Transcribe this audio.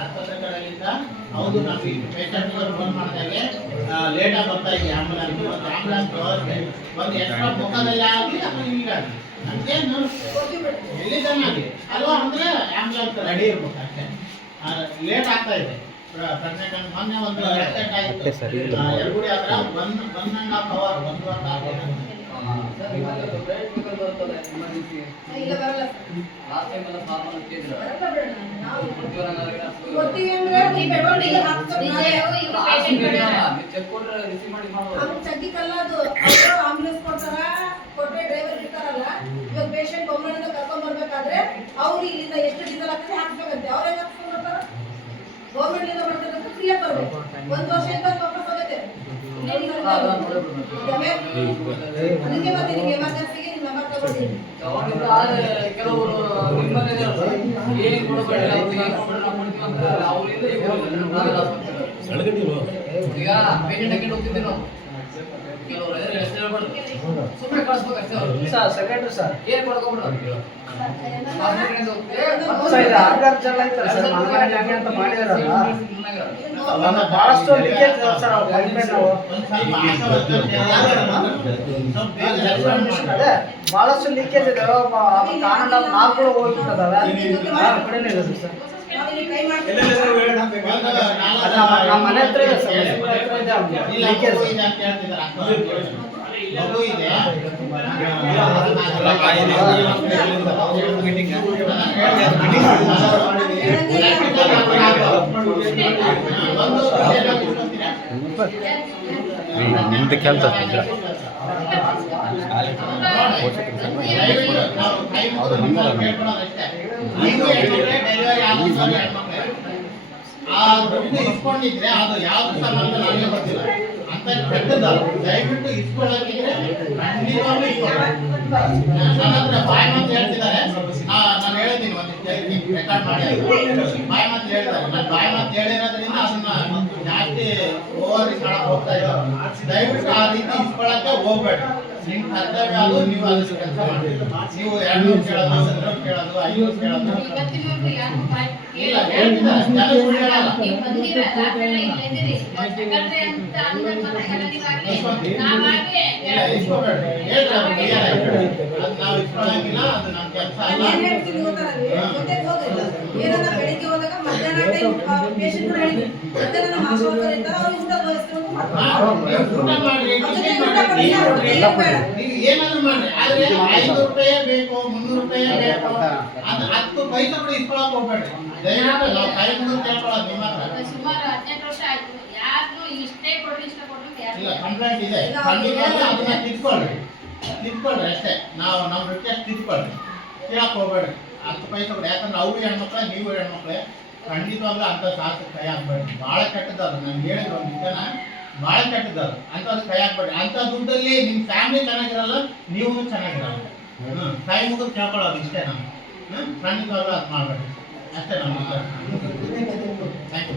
ಆಸ್ಪತ್ರೆಗಳಿಂದ ಹೌದು ನಾವು patient phone ಮಾಡಿದಾಗೆ late ಆಗಿ ಬರ್ತಾ ಇದೆ ಆಂಬುಲೆನ್ಸ್ ಒಂದು ಎಕ್ಸ್ಟ್ರಾ ಮುಖದಲ್ಲಿ ಆಗಲಿ ಅಥವಾ ಈಗಾಗಲಿ ನಮಗೇನು ಎಲ್ಲಿದ್ದಾನಾಗಲಿ ಅಲ್ವಾ ಅಂದರೆ ಆಂಬುಲೆನ್ಸ್ ರೆಡಿ ಇರ್ಬೇಕು ಅಷ್ಟೇ. ಲೇಟ್ ಆಗ್ತಾ ಇದೆ. ಪ್ರೆಗ್ನೆಂಟ್ ಮೊನ್ನೆ ಒಂದು ಆಕ್ಸಿಡೆಂಟ್ ಆಯಿತು ಯಲಗುಡಿ ಹತ್ರ 1.5 ಅವರ್ 1.5 ಅವರ್ ಆಂಬುಲೆನ್ಸ್ ಕೊಡ್ತಾರ ಕೊಟ್ಟರೆ ಡ್ರೈವರ್ ಇರ್ತಾರಲ್ಲ. ಇವಾಗ ಪೇಷಂಟ್ ಒಮ್ಮನಿಂದ ಕರ್ಕೊಂಡ್ ಬರ್ಬೇಕಾದ್ರೆ ಅವ್ರು ಇಲ್ಲಿಂದ ಎಷ್ಟು ಡೀಸೆಲ್ ಆಗ್ತದೆ ಹಾಕ್ಬೇಕಂತೆ. ಅವ್ರ ಹೆಂಗ್ ಹಾಕ್ಸ್ಕೊಂಡ್ ಬರ್ತಾರ? ಗೌರ್ಮೆಂಟ್ ಇಂದ ಬರ್ತಕ್ಕಂಥ ಫ್ರೀ ಆಗಿ ಬರ್ಬೇಕು. 1 ವರ್ಷ ಇಂದ ವಾಪಸ್ ಹೋಗುತ್ತೆ. ಅದಕ್ಕೆ ಮತ್ತೆ ನಿಮ್ಗೆ ಎಮರ್ಜೆನ್ಸಿಗೆ ನಿಮ್ಮ ನಂಬರ್ ತಗೊಂಡಿದ್ದೀನಿ. ಕೆಲವರು ಏನ್ ಕೊಡಬೇಡ ಈಗ ಪೇಷಂಟ್ ಹಾಕಿ ಹೋಗ್ತಿದ್ದೆ ನಾವು. ಕೆಲವರು ಸುಮ್ಮನೆ ಕಳಿಸ್ಬೇಕು ಅಷ್ಟೇ. ಸರ್ ಸೆಕ್ರೆಟರಿ ಸರ್ ಏನ್ ಕೊಡ್ಕೊಬಿಡ್ರು ಬಹಳಷ್ಟು ಲೀಕೇಜ್ ಸರ್ ಬಹಳಷ್ಟು ಲೀಕೇಜ್ ಇದೆ. ಕಾರಣ ನಾಲ್ಕು ಹೋಗ್ಬಿಟ್ಟದಾವೆ ಕಡೆನೇ ಇದೆ ಸರ್. ನಮ್ಮ ಮನೆ ಹತ್ರ ಇದೆ ಸರ್ ಲೀಕೇಜ್. ನಿಮ್ದು ಕೆಲಸ ಆ ದುಡ್ಡು ಇಸ್ಕೊಂಡಿದ್ರೆ ಅದು ಯಾವ್ದು ಸಂಬಂಧ ನನಗೆ ಗೊತ್ತಿಲ್ಲ ಅಂತ ಕೆಟ್ಟದಲ್ಲ. ದಯವಿಟ್ಟು ಇಸ್ಕೊಳ್ಳೋದಿದ್ರೆ ಖಂಡಿತವಾಗ್ಲೂ ಇಸ್ಕೊಳ್ಳಿ. ನನ್ನ ಹತ್ರ ಬಾಯಿ ಮಾತು ಹೇಳ್ತಿದ್ದಾರೆ. ನಾನು ಹೇಳಿದ್ದೀನಿ ಒಂದು ರೆಕಾರ್ಡ್ ಮಾಡಿ ಬಾಯಿ ಮಾತು ಹೇಳಿದ್ದಾರೆ. ನಾನು ಬಾಯಿ ಮಾತು ಹೇಳಿರೋದ್ರಿಂದ ಅದನ್ನ ಜಾಸ್ತಿ ಓವರ್ ಮಾಡಕ್ ಹೋಗ್ತಾ ಇದ್ದಾರೆ. ದಯವಿಟ್ಟು ಆ ರೀತಿ ಇಸ್ಕೊಳ್ಳೋಕ್ಕೆ ಹೋಗ್ಬೇಡಿ. ನಿಮ್ಮ ಕರ್ತವ್ಯ ಅದು. ನೀವು ಅದಕ್ಕೆ ಕೆಲಸ ಮಾಡಿ. ನೀವು 200 ಕೇಳೋದು 300 ಕೇಳೋದು 500 ಕೇಳೋದು ಇಲ್ಲ ಹೇಳ್ತಿದ್ದಾರೆ. ಜನ ಸುಳ್ಳು ಹೇಳಲ್ಲ. ನಾವು ಇಸ್ಕೊಳ್ಳಂಗಿಲ್ಲ. ಅದು ನಮ್ಮ ಕೆಲಸ ಅಲ್ಲ. ಏನನ್ನ ಬೆಳಿಗ್ಗೆ ಹೋದಾಗ ಮಧ್ಯಾಹ್ನ ಟೈಮ್ ಪೇಷಂಟ್ ಮಧ್ಯಾಹ್ನ ನಮ್ಮ ಆಶಾವರ್ಕರ್ ಇರ್ತಾರೆ. ಅವ್ರಿಗೆ ಊಟ ಬಯಸ್ಕೊಂಡು ಊಟ ಮಾಡಿ ನೀವು ಏನಾದ್ರು ಮಾಡಿ. ಆದ್ರೆ 500 ರೂಪಾಯಿ ಬೇಕು 300 ರೂಪಾಯಿ ಬೇಕು ಅದು 10 ಪೈಸೆ ಕೂಡ ಇಸ್ಕೊಳಕ್ ಹೋಗ್ಬೇಡಿ. ದಯವಿಟ್ಟು ನಾವು ಕೈ ಮುಗಿದು ಕೇಳ್ಕೊಳ್ಳೋದು ನಿಮ್ಮ ಹತ್ರ. ಸುಮಾರು 18 ವರ್ಷ ಆಯ್ತು. ಯಾರು ಇಷ್ಟೇ ಕೊಡು ಇಷ್ಟ ಕೊಡು ಇಲ್ಲ ಕಂಪ್ಲೇಂಟ್ ಇದೆ. ಖಂಡಿತವಾಗ್ಲೂ ಅದನ್ನ ತಿದ್ಕೊಳ್ಳಿ ಅಷ್ಟೇ. ನಾವು ನಮ್ಮ ರಿಕ್ವೆಸ್ಟ್ ತಿದ್ಕೊಳ್ಳಿ. ಕೇಳಕ್ ಹೋಗ್ಬೇಡಿ 10 ಪೈಸೆ ಕೂಡ. ಯಾಕಂದ್ರೆ ಅವರು ಹೆಣ್ಮಕ್ಳೆ ನೀವು ಹೆಣ್ಮಕ್ಳೆ. ಖಂಡಿತವಾಗ್ಲೂ ಅಂತ ಸಾಕು ಕೈ ಹಾಕ್ಬೇಡಿ. ಭಾಳ ಕೆಟ್ಟದ್ದು. ನನ್ಗೆ ಹೇಳಿದ್ರು ಒಂದು ಜನ ಭಾಳ ಕೆಟ್ಟದ್ದು ಅಂಥದ್ದು ಕೈ ಹಾಕ್ಬೇಡಿ. ಅಂಥ ದುಡ್ಡಲ್ಲಿ ನಿಮ್ಮ ಫ್ಯಾಮಿಲಿ ಚೆನ್ನಾಗಿರಲ್ಲ, ನೀವು ಚೆನ್ನಾಗಿರಲ್ಲ. ಕೈ ಮುಗಿದು ಕೇಳ್ಕೊಳ್ಳೋದು ಇಷ್ಟೇ. ನಾವು ಖಂಡಿತವಾಗ್ಲೂ ಅದು ಮಾಡಬೇಡಿ ಅಷ್ಟೇ. ನಮ್ಮ ಥ್ಯಾಂಕ್ ಯು.